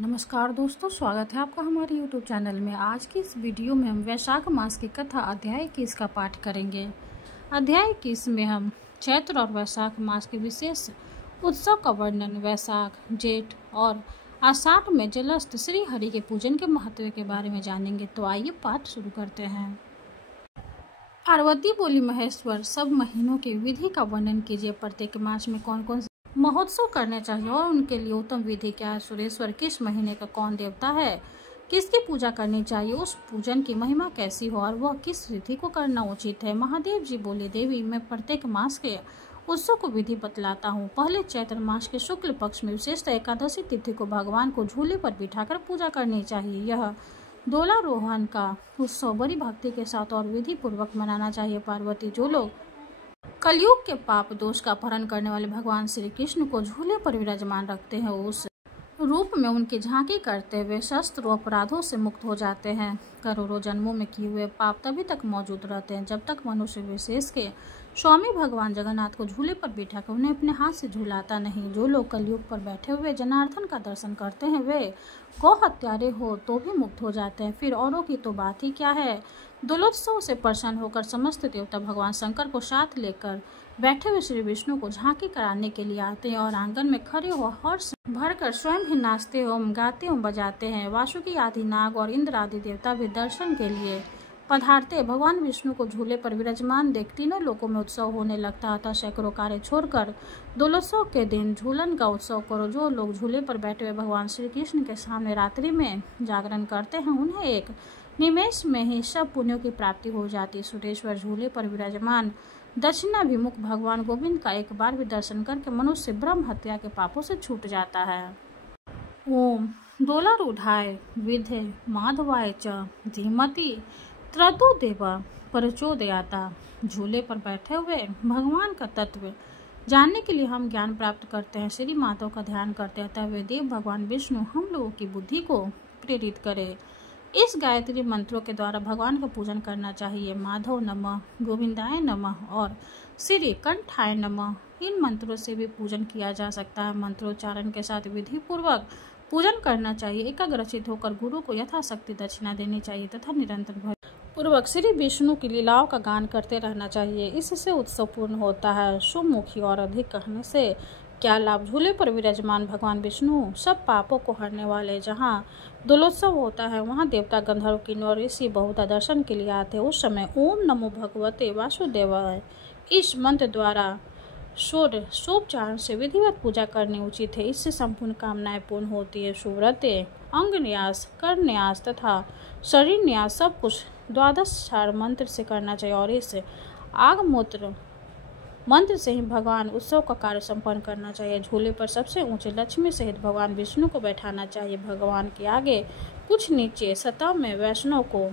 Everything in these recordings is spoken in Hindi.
नमस्कार दोस्तों, स्वागत है आपका हमारे YouTube चैनल में। आज की इस वीडियो में हम वैशाख मास की कथा अध्याय 21 का पाठ करेंगे। अध्याय 21 में हम चैत्र और वैशाख मास के विशेष उत्सव का वर्णन, वैशाख, जेठ और आषाढ़ में जलस्थ श्री हरि के पूजन के महत्व के बारे में जानेंगे। तो आइए पाठ शुरू करते हैं। पार्वती बोली, महेश्वर, सब महीनों की विधि का वर्णन कीजिए। प्रत्येक मास में कौन कौन महोत्सव करने चाहिए और उनके लिए उत्तम विधि क्या है। सुरेश्वर, किस महीने का कौन देवता है, किसकी पूजा करनी चाहिए, उस पूजन की महिमा कैसी हो और वह किस तिथि को करना उचित है। महादेव जी बोले, देवी, मैं प्रत्येक मास के उत्सव को विधि बतलाता हूँ। पहले चैत्र मास के शुक्ल पक्ष में विशेषतः एकादशी तिथि को भगवान को झूले पर बिठाकर पूजा करनी चाहिए। यह डोलारोहण का उत्सव बड़ी भक्ति के साथ और विधि पूर्वक मनाना चाहिए। पार्वती, जो लोग कलयुग के पाप दोष का अपहरण करने वाले भगवान श्री कृष्ण को झूले पर विराजमान रखते हैं, उस रूप में उनकी झांकी करते हुए शस्त्र अपराधों से मुक्त हो जाते हैं। करोड़ों जन्मों में किए हुए पाप तभी तक मौजूद रहते हैं जब तक मनुष्य विशेष के स्वामी भगवान जगन्नाथ को झूले पर बिठाकर उन्हें अपने हाथ से झूलाता नहीं। जो लोग कलयुग पर बैठे हुए जनार्दन का दर्शन करते हैं वे गौ हत्यारे हो तो भी मुक्त हो जाते हैं, फिर औरों की तो बात ही क्या है। दोलोत्सव से प्रसन्न होकर समस्त देवता भगवान शंकर को साथ लेकर बैठे हुए श्री विष्णु को झांकी कराने के लिए आते हैं और आंगन में खड़े हो हर्ष भरकर स्वयं ही नाचते एवं गाते एवं बजाते हैं। वासुकी आदि नाग और इंद्र आदि देवता भी दर्शन के लिए पधारते। भगवान विष्णु को झूले पर विराजमान देख तीनों लोकों में उत्सव होने लगता है। अतः सैकड़ों कार्य छोड़कर दोलोत्सव के दिन झूलन का उत्सव करो। जो लोग झूले पर बैठे हुए भगवान श्री कृष्ण के सामने रात्रि में जागरण करते हैं उन्हें एक निमेष में ही सब पुण्यों की प्राप्ति हो जाती है। सुरेश्वर, झूले पर विराजमान दक्षिणाभिमुख भगवान गोविंद का एक बार भी दर्शन करके मनुष्य ब्रह्म हत्या के पापों से छूट जाता है। ओम दोलारूढ़ाय विधे माधवाय च धीमति त्रतु देवा प्रचोदयाता। झूले पर बैठे हुए भगवान का तत्व जानने के लिए हम ज्ञान प्राप्त करते हैं, श्री माधव का ध्यान करते हैं, अतः वे देव भगवान विष्णु हम लोगों की बुद्धि को प्रेरित करे। इस गायत्री मंत्रों के द्वारा भगवान का पूजन करना चाहिए। माधव नमः, गोविंदाय नमः और श्री कंठाय नमः, इन मंत्रों से भी पूजन किया जा सकता है। मंत्रोच्चारण के साथ विधि पूर्वक पूजन करना चाहिए। एकाग्रचित होकर गुरु को यथाशक्ति दक्षिणा देनी चाहिए तथा निरंतर पूर्वक श्री विष्णु की लीलाओं का गान करते रहना चाहिए। इससे उत्सव पूर्ण होता है। सुमुखी और अधिक कहने से क्या लाभ। झूले पर विराजमान भगवान विष्णु सब पापों को हरने वाले। जहाँ दोलोत्सव होता है वहाँ देवता, गंधर्व, किन्नर, ऋषि बहुधा दर्शन के लिए आते हैं। उस समय ओम नमो भगवते वासुदेवाय इस मंत्र द्वारा षोडशोपचारण से विधिवत पूजा करनी उचित है। इससे संपूर्ण कामनाएं पूर्ण होती है। सुव्रते अंग न्यास, कर न्यास तथा शरीर न्यास सब कुछ द्वादश मंत्र से करना चाहिए और इस आगमूत्र मंत्र से ही भगवान उत्सव का कार्य संपन्न करना चाहिए। झूले पर सबसे ऊंचे लक्ष्मी सहित भगवान विष्णु को बैठाना चाहिए। भगवान के आगे कुछ नीचे सतह में वैष्णव को,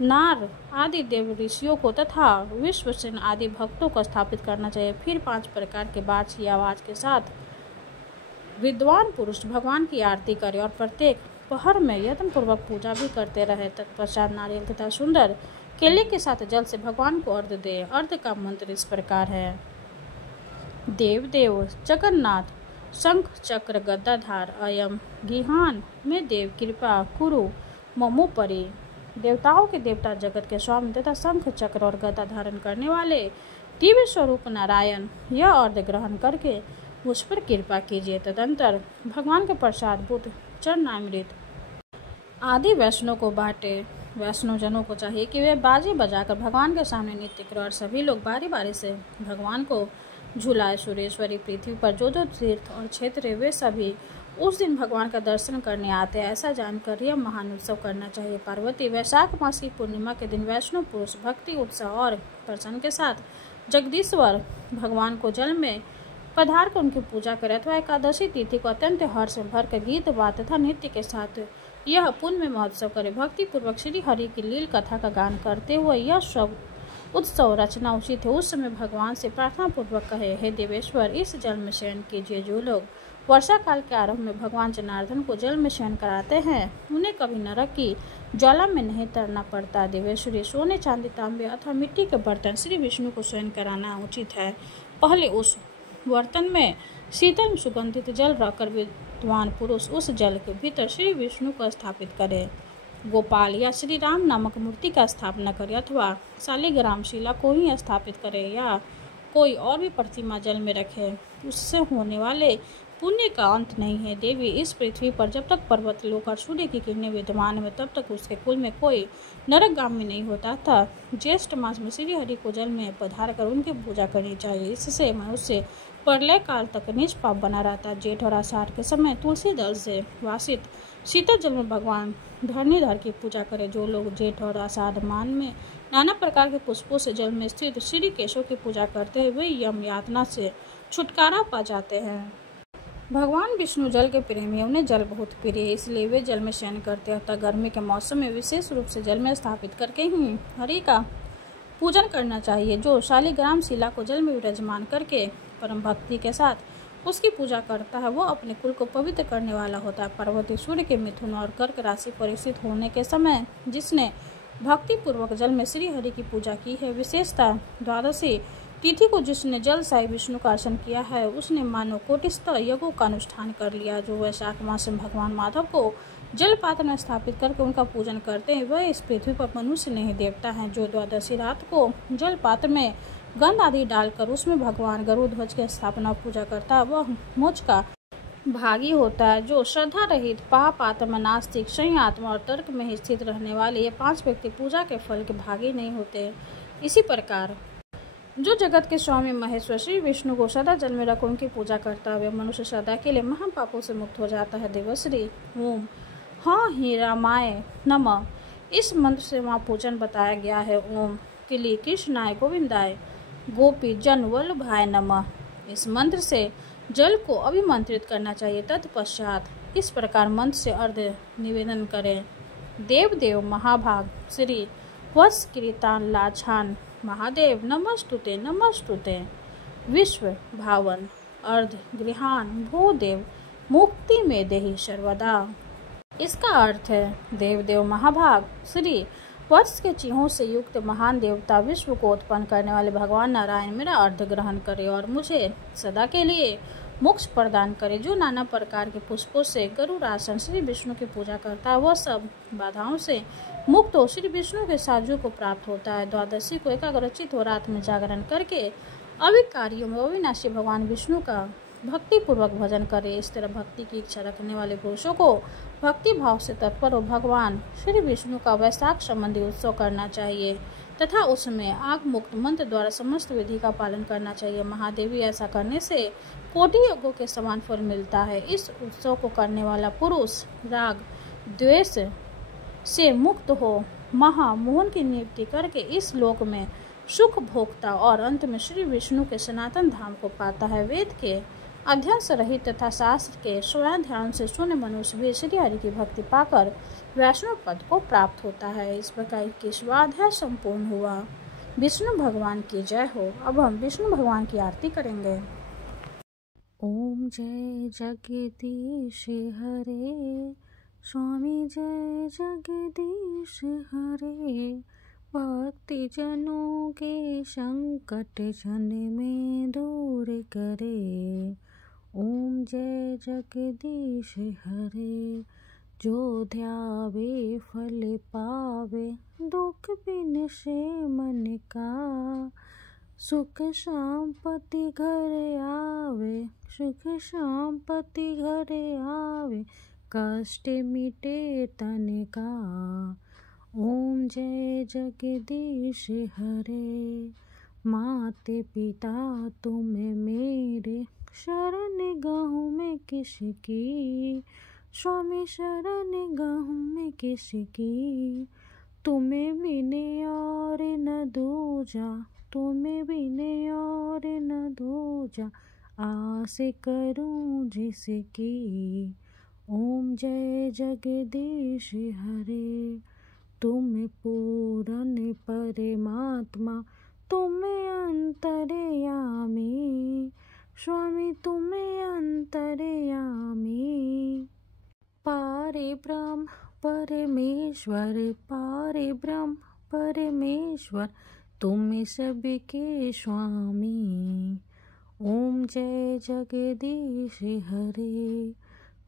नार आदि देव ऋषियों को तथा विश्वसेन आदि भक्तों को स्थापित करना चाहिए। फिर 5 प्रकार के बाँस आवाज के साथ विद्वान पुरुष भगवान की आरती करे और प्रत्येक पहर में यत्न पूर्वक पूजा भी करते रहे। तत्पश्चात नारियल तथा सुंदर केले के साथ जल से भगवान को अर्घ दे। अर्घ का मंत्र इस प्रकार है। देव देव जगन्नाथ शंख चक्र गदाधार अयम गिहान में देव कृपा कुरु ममो परि। देवताओं के देवता, जगत के स्वामी तथा शंख चक्र और गदा धारण करने वाले दिव्य स्वरूप नारायण, यह अर्घ ग्रहण करके मुझ पर कृपा कीजिए। तदंतर भगवान के प्रसाद बुद्ध चरणामृत आदि वैष्णव को बांटे। वैष्णव जनों को चाहिए कि वे बाजे बजाकर भगवान के सामने नृत्य करें और सभी लोग बारी बारी से भगवान को झुलाए। सुरेश्वरी पृथ्वी पर जो जो तीर्थ और क्षेत्र है वे सभी उस दिन भगवान का दर्शन करने आते हैं। ऐसा जानकर यह महान उत्सव करना चाहिए। पार्वती, वैशाख मास की पूर्णिमा के दिन वैष्णव पुरुष भक्ति, उत्साह और प्रसन्न के साथ जगदीश्वर भगवान को जल में पधार कर उनकी पूजा करें अथवा एकादशी तिथि को अत्यंत हर्ष भर कर गीत वाद तथा नृत्य के साथ यह पुण्य महोत्सव करे। भक्ति पूर्वक श्री हरि की लील कथा का गान करते हुए यह सब उत्सव रचना उचित है। उस समय भगवान से प्रार्थना पूर्वक कहे, हे देवेश्वर, इस जल में शयन कीजिए। जो लोग वर्षा काल के आरंभ में भगवान जनार्दन को जल में शयन कराते हैं उन्हें कभी नरक की ज्वाला में नहीं तरना पड़ता। देवेश्वरी, सोने, चांदी, तांबे अथवा मिट्टी के बर्तन श्री विष्णु को शयन कराना उचित है। पहले उस बर्तन में शीतल सुगंधित जल रखकर विद्वान पुरुष उस जल के भीतर श्री विष्णु को स्थापित करे, गोपाल या श्री राम नामक मूर्ति का स्थापना करे, अथवा शालिग्राम शिला को ही स्थापित करे या कोई और भी प्रतिमा जल में रखे, उससे होने वाले पुण्य का अंत नहीं है। देवी, इस पृथ्वी पर जब तक पर्वत लोक और सूर्य की किरणें विद्यमान है तब तक उसके कुल में कोई नरकगामी नहीं होता था। ज्येष्ठ मास में श्री हरि को जल में पधार कर उनकी पूजा करनी चाहिए, इससे मनुष्य प्रलय काल तक निष्पाप बना रहता। जेठ और आषाढ़ के समय तुलसी दल से वासित शीतल जल में भगवान धरणीधर की पूजा करें। जो लोग जेठ और आषाढ़ मान में नाना प्रकार के पुष्पों से जल में स्थित श्री केशव की पूजा करते हैं, वे यम यातना से छुटकारा पा जाते हैं। भगवान विष्णु जल के प्रेमी हैं, उन्हें जल बहुत प्रिय है, इसलिए वे जल में शयन करते हैं। अतः गर्मी के मौसम में विशेष रूप से जल में स्थापित करके ही हरि का पूजन करना चाहिए। जो शालिग्राम शिला को जल में विराजमान करके परम भक्ति के साथ उसकी पूजा करता है, वो अपने कुल को पवित्र करने वाला होता है। पार्वती सूर्य के मिथुन और कर्क राशि परिस्थित होने के समय जिसने भक्ति पूर्वक जल में श्री हरि की पूजा की है, विशेषता द्वादशी तिथि को जिसने जल साई विष्णु का अर्चन किया है, उसने मानव कोटिस्थ यज्ञों का अनुष्ठान कर लिया। जो वैशाख मास में भगवान माधव को जल पात्र में स्थापित करके उनका पूजन करते हैं, वह इस पृथ्वी पर मनुष्य नहीं देवता हैं। जो द्वादशी रात को जल पात्र में गंध आदि डालकर उसमें भगवान गरुड़ध्वज की स्थापना पूजा करता है, वह मोक्ष का भागी होता है। जो श्रद्धा रहित, पाप आत्मा, नास्तिक, संयम आत्मा और तर्क में ही स्थित रहने वाले ये 5 व्यक्ति पूजा के फल के भागी नहीं होते। इसी प्रकार जो जगत के स्वामी महेश्वर श्री विष्णु को सदा जल में रख उनकी पूजा करता है, मनुष्य सदा के लिए महापापों से मुक्त हो जाता है। देवश्री ओम हाँ ही रामाय नमः, इस मंत्र से वहाँ पूजन बताया गया है। ओम किली कृष्णाय गोविंदाय गोपी जन वल्लभाय नमः, इस मंत्र से जल को अभिमंत्रित करना चाहिए। तत्पश्चात इस प्रकार मंत्र से अर्ध निवेदन करें। देव देव महाभाग श्री वत्स किरीतान लाछान महादेव नमस्तुते नमस्तुते, विश्व भावन अर्ध गृहान भूदेव मुक्ति में देहि सर्वदा। इसका अर्थ है, देव देव महाभाग श्री वत्स के चिन्हों से युक्त महान देवता विश्व को उत्पन्न करने वाले भगवान नारायण मेरा अर्ध ग्रहण करे और मुझे सदा के लिए मोक्ष प्रदान करे। जो नाना प्रकार के पुष्पों से गरुड़ासन श्री विष्णु की पूजा करता है, वह सब बाधाओं से मुक्त हो श्री विष्णु के साजू को प्राप्त होता है। द्वादशी को एकाग्रचित हो रात में जागरण करके अविकारियों में अविनाशी भगवान विष्णु का भक्ति पूर्वक भजन करे। इस तरह भक्ति की इच्छा रखने वाले पुरुषों को भक्ति भाव से तत्पर हो भगवान श्री विष्णु का वैशाख संबंधी उत्सव करना चाहिए तथा उसमें आग मुक्त मंत्र द्वारा समस्त विधि का पालन करना चाहिए। महादेवी, ऐसा करने से कोटि यज्ञों के समान फल मिलता है। इस उत्सव को करने वाला पुरुष राग द्वेष से मुक्त हो महामोहन की नियुक्ति करके इस लोक में सुख भोगता और अंत में श्री विष्णु के सनातन धाम को पाता है। वेद के अध्ययन से रहित तथा शास्त्र के स्वयं ध्यान से शून्य मनुष्य भी श्री हरि की भक्ति पाकर वैष्णव पद को प्राप्त होता है। इस प्रकार की स्वाध्याय संपूर्ण हुआ। विष्णु भगवान की जय हो। अब हम विष्णु भगवान की आरती करेंगे। ओम जय जगदीश हरे, स्वामी जय जगदीश हरे, भक्ति जनों के संकट जन में दूर करे। ओम जय जगदीश हरे, जो ध्यावे फल पावे, दुख बिन से मन का, सुख संपत्ति घर आवे, सुख संपत्ति घर आवे, कष्ट मिटे तन का। ओम जय जगदीश हरे, माते पिता तुम मेरे, शरण गहूँ में किसकी, स्वामी शरण गहूँ में किसकी, तुम्हें बिने और न दूजा, तुम्हें बिने और न दूजा, आस करूं जिसकी। ओम जय जगदीश हरे, तुम पूर्ण परमात्मा, तुम अंतर्यामी, स्वामी तुम अंतर्यामी, पारे ब्रह्म परमेश्वर, पारे ब्रह्म परमेश्वर, तुम सबके स्वामी। ओम जय जगदीश हरे,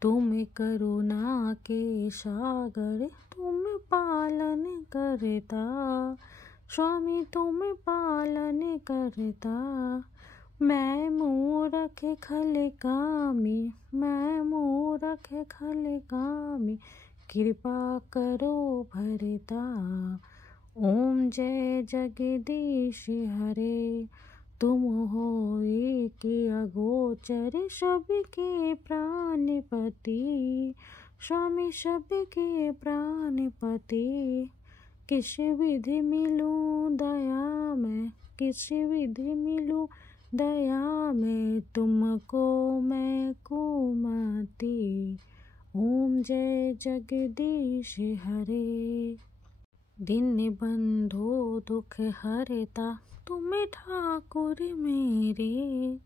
तुम करुणा के सागर तुम पालन करता, स्वामी तुम पालन करता। मैं मूरख खल कामी, मैं मूरख खल कामी, कृपा करो भरता। ओम जय जगदीश हरे, तुम हो एक अगोचर सबके प्राणपति, स्वामी सबके प्राणपति। किस विधि मिलूं दया में, किस विधि मिलूं दया में, तुमको मैं कुमति। ओम जय जगदीश हरे। दीन बंधु दुख हरता, तुम ठाकुर मेरे,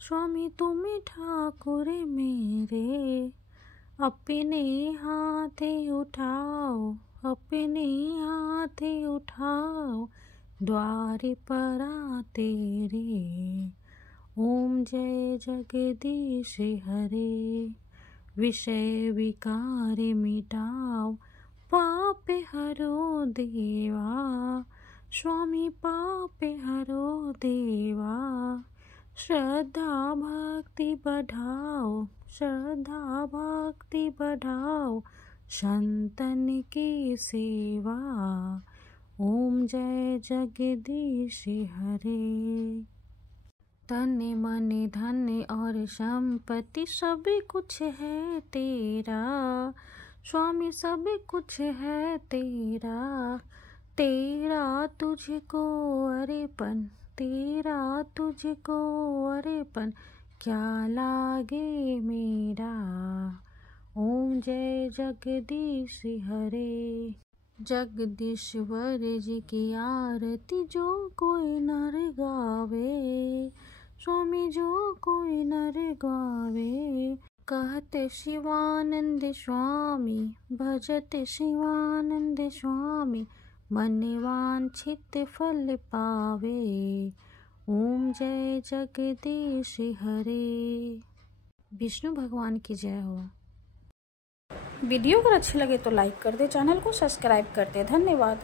स्वामी तुम ठाकुर मेरे। अपने हाथ उठाओ, अपने हाथ उठाओ, द्वार पर तेरे। ओम जय जगदीश हरे। विषय विकार मिटाओ, पाप हरो देवा, स्वामी पाप हरो देवा। श्रद्धा भक्ति बढ़ाओ, श्रद्धा भक्ति बढ़ाओ, संतन की सेवा। ओम जय जगदीश हरे। तन मन धन और संपत्ति सब कुछ है तेरा, स्वामी सब कुछ है तेरा। तेरा तुझको अर्पण, तेरा तुझको अर्पण, क्या लागे मेरा। ओम जय जगदीश हरे। जगदीश्वर जी की आरती जो कोई नर गावे, स्वामी जो कोई नर गावे। कहते शिवानंद स्वामी, भजते शिवानंद स्वामी, मन वांछित फल पावे। ओम जय जगदीश हरे। विष्णु भगवान की जय हो। वीडियो अगर अच्छे लगे तो लाइक कर दे, चैनल को सब्सक्राइब कर दे। धन्यवाद।